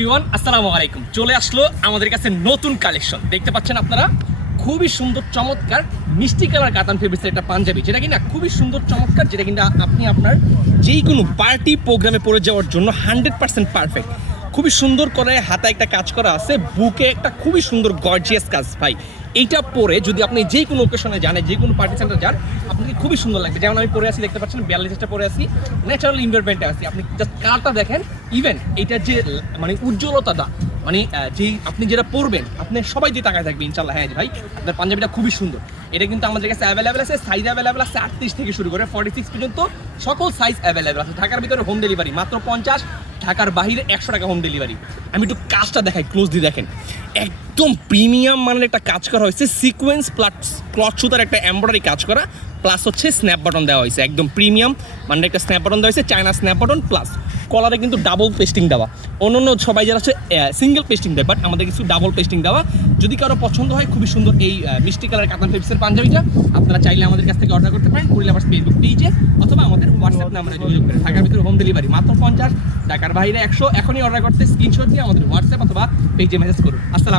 Everyone আসসালামু আলাইকুম। চলে আসলো আমাদের কাছে নতুন কালেকশন, দেখতে পাচ্ছেন আপনারা। খুবই সুন্দর চমৎকার মিষ্টি কালার কাতান ফেব্রিক্সের একটা পাঞ্জাবি, যেটা কিনা খুবই সুন্দর চমৎকার, যেটা কিনা আপনি আপনার যেই কোনো পার্টি প্রোগ্রামে পরে যাওয়ার জন্য 100% পারফেক্ট। খুবই সুন্দর করে হাতায় একটা কাজ করা আছে, বুকে একটা খুবই সুন্দর গর্জিয়াস কাজ। ভাই এইটা পরে যদি আপনি যে কোনো ওকেশনে যান, যে কোনো পার্টি সেন্টার যান, আপনাকে খুবই সুন্দর লাগবে। যেমন আমি পরে আছি, দেখতে পাচ্ছেন 42টা পরে আছি, ন্যাচারাল ইনভারমেন্টে আছি। আপনি জাস্ট কালারটা দেখেন, ইভেন এইটার যে মানে উজ্জ্বলতাটা, মানে যেই আপনি যেটা পরবেন আপনি সবাই যে তাকায় থাকবে ইনশাল্লাহ। হ্যাঁ ভাই, আপনার পাঞ্জাবিটা খুবই সুন্দর। এটা কিন্তু আমাদের কাছে অ্যাভেলেবেল আছে, সাইজ অ্যাভেলেবেল আছে 38 থেকে শুরু করে 46 পর্যন্ত সকল সাইজ অ্যাভেলেবেল আছে। ঢাকার ভিতরে হোম ডেলিভারি মাত্র 50, ঢাকার বাইরে 100 টাকা হোম ডেলিভারি। আমি একটু কাজটা দেখাই, ক্লোজলি দেখেন। একদম প্রিমিয়াম মানের একটা কাজ করা হয়েছে, সিকোয়েন্স প্লাস ক্লথ সুতার একটা এমব্রয়ডারি কাজ করা, প্লাস হচ্ছে স্ন্যাপ বাটন দেওয়া হয়েছে। একদম প্রিমিয়াম মানে একটা স্ন্যাপ বাটন দেওয়া হয়েছে, চায়না স্ন্যাপ বাটন, প্লাস কলারে কিন্তু ডাবল পেস্টিং দেওয়া। অন্য সবাই যারা হচ্ছে সিঙ্গেল পেস্টিং দেয়, বাট আমাদের কিছু ডাবল পেস্টিং দেওয়া। যদি কারো পছন্দ হয়, খুবই সুন্দর এই মিষ্টি কালার কাতান ফেব্রিক্সের পাঞ্জাবিটা আপনারা চাইলে আমাদের কাছ থেকে অর্ডার করতে পারেন, কুড়িল আবাস ফেসবুক পেজে অথবা আমাদের হোয়াটসঅ্যাপ নাম্বারে যোগাযোগ করে। ঢাকার ভিতরে হোম ডেলিভারি মাত্র 50, ঢাকার বাইরে 100। এখনই অর্ডার করতে স্ক্রিনশট দিয়ে আমাদের হোয়াটসঅ্যাপ অথবা পেজে মেসেজ করুন। আসসালাম।